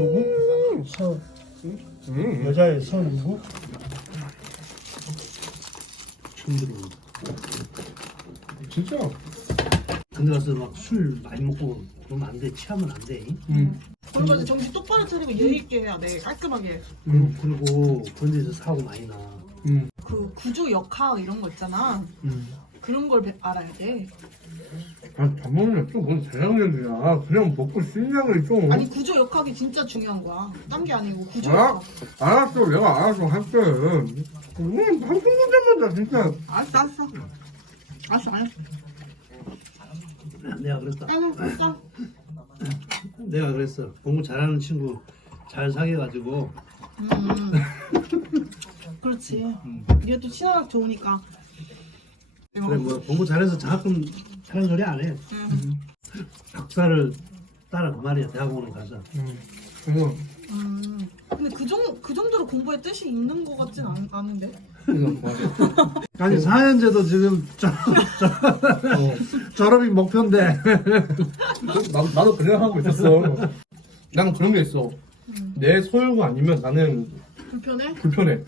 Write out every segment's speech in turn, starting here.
누구? 여자의 선 누구? 처음 들어본다. 진짜? 근데 가서 막 술 많이 먹고 그러면 안 돼. 취하면 안 돼. 그리고 이제 정신 똑바로 차리고 예의 있게 해야 돼. 깔끔하게. 그리고 그런 데서 사고 많이 나. 그 구조 역학 이런 거 있잖아. 그런 걸 알아야 돼. 아, 밥 먹으면 또뭔 대학년이야. 그냥 먹고 신장을 좀. 아니 구조 역학이 진짜 중요한 거야. 딴 게 아니고 구조 아, 역학. 알았어. 내가 알아서 할게. 방송 문제마다 진짜. 알았어. 알았어. 내가 그랬다. 알았어. 내가 그랬어. 공부 잘하는 친구 잘 사귀어가지고. 그렇지. 네가 또 친화력 좋으니까. 그래 뭐 공부 잘해서 장학금 타는 소리 안 해. 박사를 따라 그 말이야. 대학원에 가서. 그래서 근데 그 정도로 공부에 뜻이 있는 거 같진 않은데. 맞아. 아니 4년제도 지금 졸업이 목표인데. 나도 그 생각하고 있었어. 나는 그런 게 있어. 내 소유가 아니면 나는 불편해? 불편해.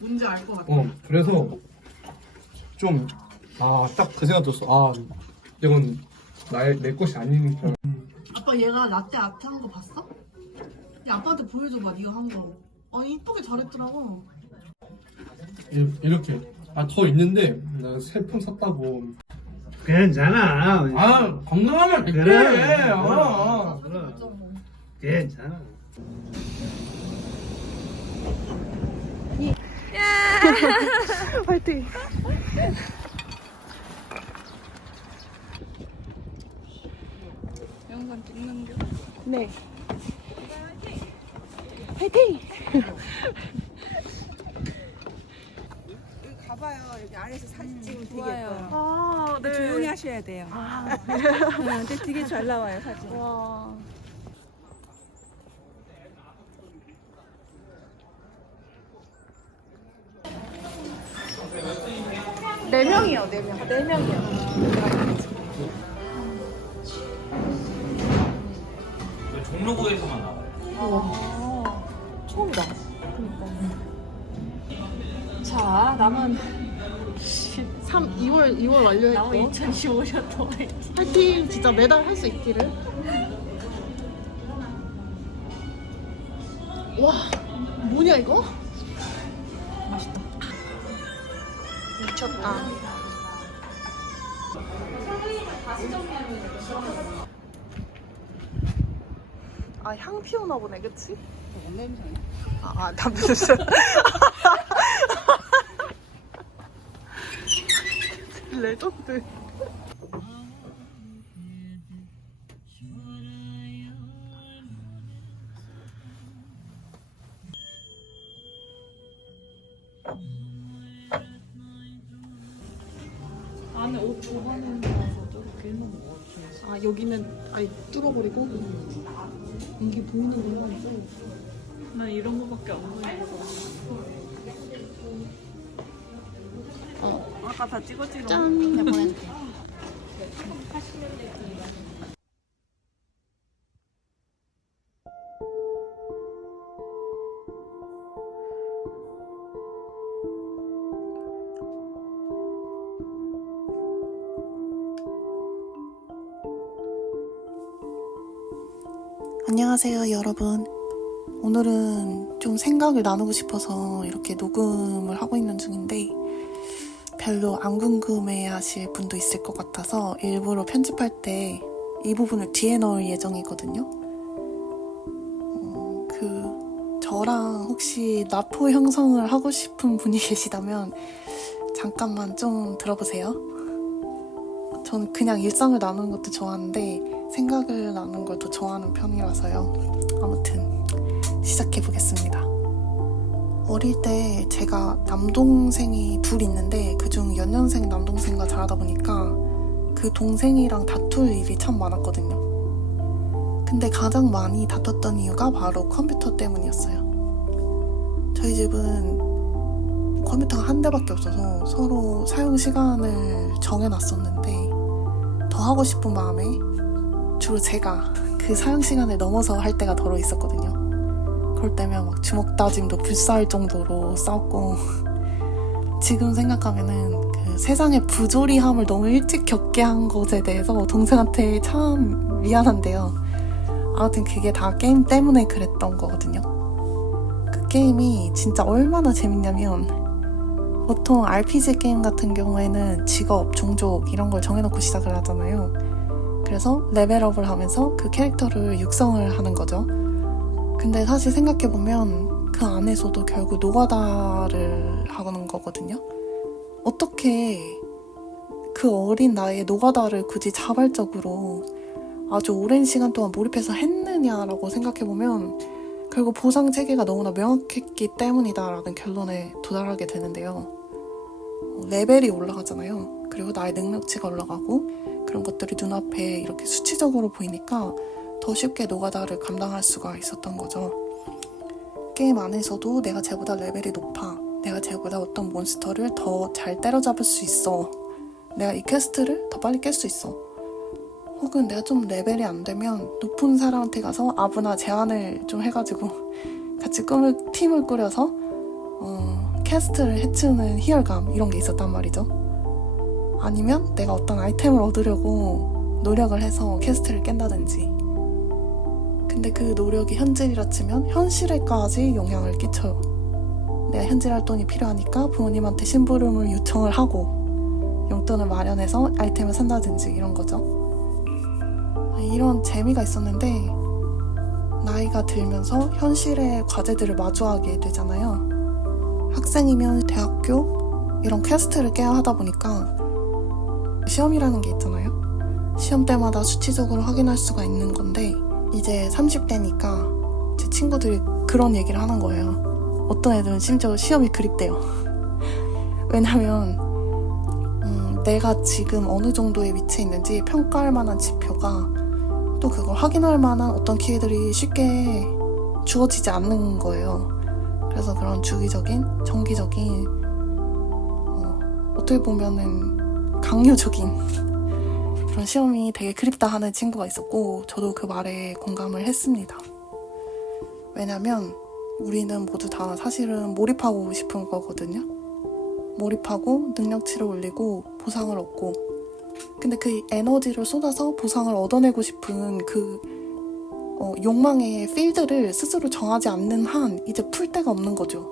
뭔지 알 것 같아. 그래서 좀, 딱 그 생각 들었어. 이건 내 것이 아니니까. 아빠 얘가 라떼 아트 한 거 봤어? 야 아빠한테 보여줘봐 네가 한 거. 이쁘게 잘했더라고. 이렇게. 더 있는데, 나 세 편 샀다고. 괜찮아. 건강하면 될게. 그래. 그럼. 괜찮아. 화이팅! 영상 찍는 게? 네. 화이팅! 가봐요. 여기 안에서 사진 찍으면 되게 예뻐요. 아, 네. 조용히 하셔야 돼요. 근데 되게 잘 나와요, 사진. 와. 네 명이요, 4명. 4명이요. 종로구에서만 나와요. 처음이다. 자, 남은 2월 완료했고 나무 2015년도 화이팅! 진짜 매달 할 수 있기를. 와, 뭐냐 이거? 맛있다. 미쳤다. 향 피우나 보네, 그치? 담배 냄새. 레전드. 안에 옷 좁아내는 거라서 저렇게 해놓은 거 같아. 여기는 아예 뚫어버리고 이게 보이는 거만 있어. 난 이런 거밖에 안 보이거든. 아까 다 찍었지? 짠! 보낼게. 안녕하세요, 여러분. 오늘은 좀 생각을 나누고 싶어서 이렇게 녹음을 하고 있는 중인데 별로 안 궁금해 하실 분도 있을 것 같아서 일부러 편집할 때 이 부분을 뒤에 넣을 예정이거든요. 저랑 혹시 나포 형성을 하고 싶은 분이 계시다면 잠깐만 좀 들어보세요. 전 그냥 일상을 나누는 것도 좋아하는데 생각을 나누는 걸 더 좋아하는 편이라서요. 아무튼 시작해보겠습니다. 어릴 때 제가 남동생이 둘 있는데 그중 연년생 남동생과 자라다 보니까 그 동생이랑 다툴 일이 참 많았거든요. 근데 가장 많이 다퉜던 이유가 바로 컴퓨터 때문이었어요. 저희 집은 컴퓨터가 한 대밖에 없어서 서로 사용 시간을 정해놨었는데 더 하고 싶은 마음에 주로 제가 그 사용 시간을 넘어서 할 때가 더러 있었거든요. 그럴 때면 막 주먹 다짐도 불사할 정도로 싸웠고 지금 생각하면은 그 세상의 부조리함을 너무 일찍 겪게 한 것에 대해서 동생한테 참 미안한데요. 아무튼 그게 다 게임 때문에 그랬던 거거든요. 그 게임이 진짜 얼마나 재밌냐면 보통 RPG 게임 같은 경우에는 직업, 종족 이런 걸 정해놓고 시작을 하잖아요. 그래서 레벨업을 하면서 그 캐릭터를 육성을 하는 거죠. 근데 사실 생각해보면 그 안에서도 결국 노가다를 하는 거거든요. 어떻게 그 어린 나이에 노가다를 굳이 자발적으로 아주 오랜 시간 동안 몰입해서 했느냐라고 생각해보면 결국 보상 체계가 너무나 명확했기 때문이다라는 결론에 도달하게 되는데요. 레벨이 올라가잖아요. 그리고 나의 능력치가 올라가고 그런 것들이 눈앞에 이렇게 수치적으로 보이니까 더 쉽게 노가다를 감당할 수가 있었던 거죠. 게임 안에서도 내가 쟤보다 레벨이 높아. 내가 쟤보다 어떤 몬스터를 더 잘 때려잡을 수 있어. 내가 이 퀘스트를 더 빨리 깰 수 있어. 혹은 내가 좀 레벨이 안 되면 높은 사람한테 가서 아부나 제안을 좀 해가지고 같이 팀을 꾸려서 퀘스트를 해치우는 희열감 이런 게 있었단 말이죠. 아니면 내가 어떤 아이템을 얻으려고 노력을 해서 퀘스트를 깬다든지. 근데 그 노력이 현질이라 치면 현실에까지 영향을 끼쳐요. 내가 현질할 돈이 필요하니까 부모님한테 심부름을 요청을 하고 용돈을 마련해서 아이템을 산다든지 이런 거죠. 이런 재미가 있었는데 나이가 들면서 현실의 과제들을 마주하게 되잖아요. 학생이면 대학교 이런 퀘스트를 깨야 하다 보니까 시험이라는 게 있잖아요. 시험 때마다 수치적으로 확인할 수가 있는 건데 이제 30대니까 제 친구들이 그런 얘기를 하는 거예요. 어떤 애들은 심지어 시험이 그립대요. 왜냐면 내가 지금 어느 정도의 위치에 있는지 평가할 만한 지표가 또 그걸 확인할 만한 어떤 기회들이 쉽게 주어지지 않는 거예요. 그래서 그런 주기적인, 정기적인 어떻게 보면은 강요적인 그런 시험이 되게 그립다 하는 친구가 있었고 저도 그 말에 공감을 했습니다. 왜냐면 우리는 모두 다 사실은 몰입하고 싶은 거거든요. 몰입하고 능력치를 올리고 보상을 얻고 근데 그 에너지를 쏟아서 보상을 얻어내고 싶은 그 욕망의 필드를 스스로 정하지 않는 한 이제 풀 데가 없는 거죠.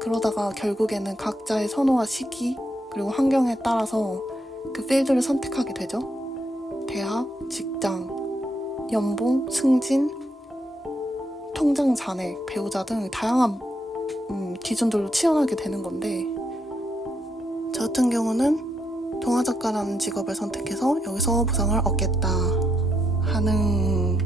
그러다가 결국에는 각자의 선호와 시기 그리고 환경에 따라서 그 필드를 선택하게 되죠. 대학, 직장, 연봉, 승진, 통장 잔액, 배우자 등 다양한 기준들로 치환하게 되는 건데 저 같은 경우는 동화작가라는 직업을 선택해서 여기서 보상을 얻겠다 하는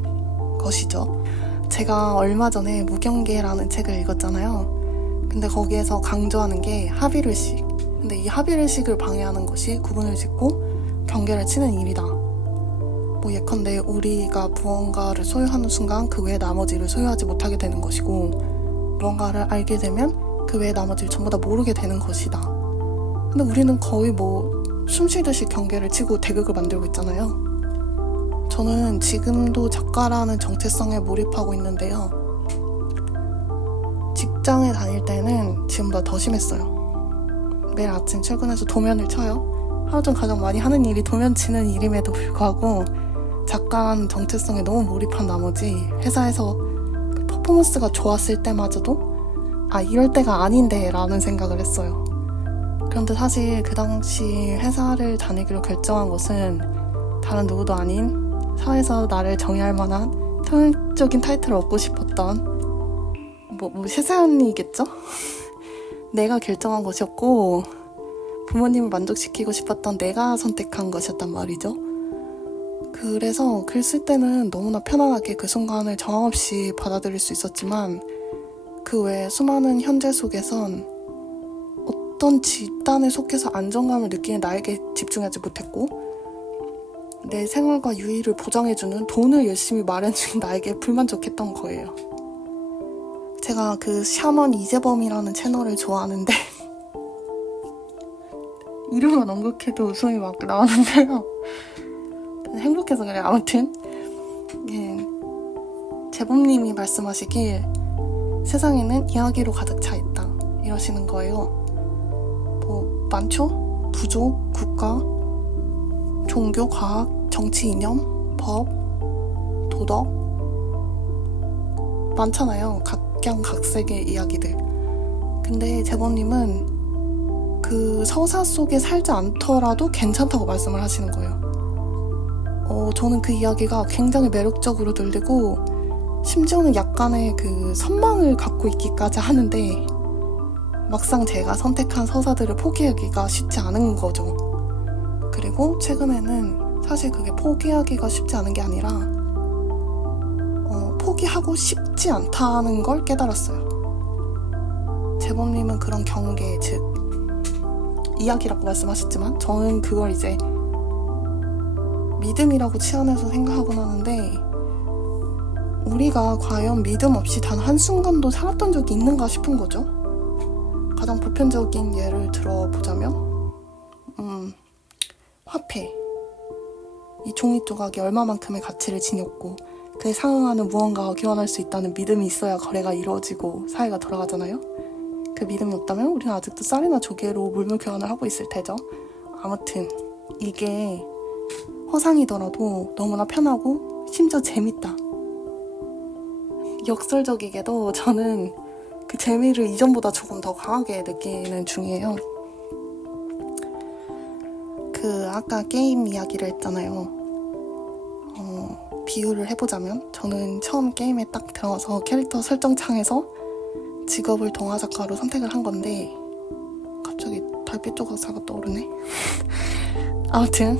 것이죠. 제가 얼마 전에 무경계라는 책을 읽었잖아요. 근데 거기에서 강조하는 게 합의를식. 근데 이 합의를식을 방해하는 것이 구분을 짓고 경계를 치는 일이다. 뭐 예컨대 우리가 무언가를 소유하는 순간 그 외의 나머지를 소유하지 못하게 되는 것이고 무언가를 알게 되면 그 외의 나머지를 전부 다 모르게 되는 것이다. 근데 우리는 거의 뭐 숨쉬듯이 경계를 치고 대극을 만들고 있잖아요. 저는 지금도 작가라는 정체성에 몰입하고 있는데요. 직장에 다닐 때는 지금보다 더 심했어요. 매일 아침 출근해서 도면을 쳐요. 하루 중 가장 많이 하는 일이 도면 치는 일임에도 불구하고 작가라는 정체성에 너무 몰입한 나머지 회사에서 그 퍼포먼스가 좋았을 때마저도 이럴 때가 아닌데 라는 생각을 했어요. 그런데 사실 그 당시 회사를 다니기로 결정한 것은 다른 누구도 아닌 사회에서 나를 정의할 만한 통일적인 타이틀을 얻고 싶었던 세세언니겠죠? 내가 결정한 것이었고 부모님을 만족시키고 싶었던 내가 선택한 것이었단 말이죠. 그래서 글 쓸 때는 너무나 편안하게 그 순간을 저항 없이 받아들일 수 있었지만 그 외에 수많은 현재 속에선 어떤 집단에 속해서 안정감을 느끼는 나에게 집중하지 못했고 내 생활과 유의를 보장해주는 돈을 열심히 마련중인 나에게 불만족했던 거예요. 제가 그 샤먼 이재범이라는 채널을 좋아하는데 이름만 언급해도 웃음이 막 나오는데요. 행복해서 그래요. 아무튼 재범님이 말씀하시길 세상에는 이야기로 가득 차 있다 이러시는 거예요. 뭐 많죠? 부족, 국가, 종교, 과학, 정치 이념, 법, 도덕 많잖아요. 각양각색의 이야기들. 근데 제보님은 그 서사 속에 살지 않더라도 괜찮다고 말씀을 하시는 거예요. 저는 그 이야기가 굉장히 매력적으로 들리고 심지어는 약간의 그 선망을 갖고 있기까지 하는데 막상 제가 선택한 서사들을 포기하기가 쉽지 않은 거죠. 그리고 최근에는 사실 그게 포기하기가 쉽지 않은 게 아니라 포기하고 싶지 않다는 걸 깨달았어요. 제보님은 그런 경계, 즉 이야기라고 말씀하셨지만 저는 그걸 이제 믿음이라고 치환해서 생각하곤 하는데 우리가 과연 믿음 없이 단 한순간도 살았던 적이 있는가 싶은 거죠. 가장 보편적인 예를 들어보자면 화폐. 이 종이 조각이 얼마만큼의 가치를 지녔고 그에 상응하는 무언가가 교환할 수 있다는 믿음이 있어야 거래가 이루어지고 사회가 돌아가잖아요. 그 믿음이 없다면 우리는 아직도 쌀이나 조개로 물물 교환을 하고 있을 테죠. 아무튼 이게 허상이더라도 너무나 편하고 심지어 재밌다. 역설적이게도 저는 그 재미를 이전보다 조금 더 강하게 느끼는 중이에요. 그 아까 게임 이야기를 했잖아요. 비유를 해보자면 저는 처음 게임에 딱 들어가서 캐릭터 설정창에서 직업을 동화작가로 선택을 한 건데 갑자기 달빛 조각사가 떠오르네. 아무튼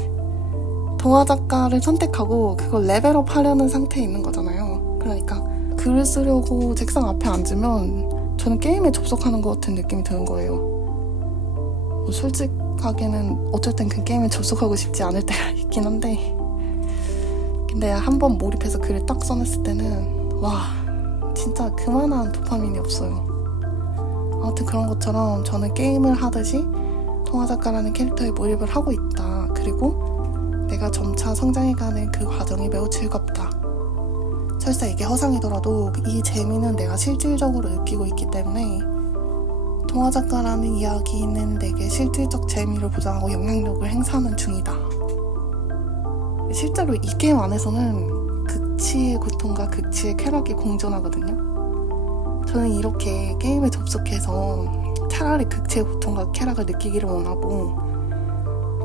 동화작가를 선택하고 그걸 레벨업 하려는 상태에 있는 거잖아요. 그러니까 글을 쓰려고 책상 앞에 앉으면 저는 게임에 접속하는 것 같은 느낌이 드는 거예요. 뭐 솔직하게는 어쩔 땐 그 게임에 접속하고 싶지 않을 때가 있긴 한데 근데 한번 몰입해서 글을 딱 써냈을 때는 와 진짜 그만한 도파민이 없어요. 아무튼 그런 것처럼 저는 게임을 하듯이 동화작가라는 캐릭터에 몰입을 하고 있다. 그리고 내가 점차 성장해가는 그 과정이 매우 즐겁다. 설사 이게 허상이더라도 이 재미는 내가 실질적으로 느끼고 있기 때문에 동화작가라는 이야기는 내게 실질적 재미를 보장하고 영향력을 행사하는 중이다. 실제로 이 게임 안에서는 극치의 고통과 극치의 쾌락이 공존하거든요. 저는 이렇게 게임에 접속해서 차라리 극치의 고통과 쾌락을 느끼기를 원하고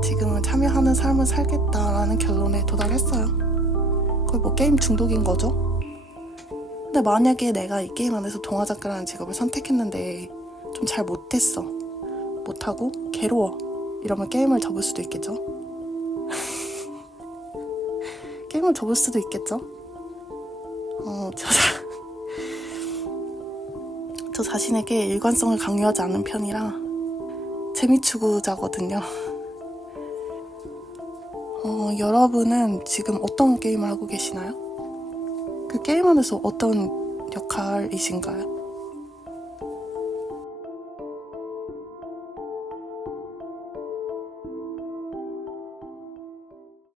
지금은 참여하는 삶을 살겠다라는 결론에 도달했어요. 거의 뭐 게임 중독인 거죠. 근데 만약에 내가 이 게임 안에서 동화작가라는 직업을 선택했는데 좀 잘 못했어. 못하고 괴로워. 이러면 게임을 접을 수도 있겠죠. 게임을 접을 수도 있겠죠. 저 자신에게 일관성을 강요하지 않는 편이라 재미 추구자거든요. 여러분은 지금 어떤 게임을 하고 계시나요? 그 게임 안에서 어떤 역할이신가요?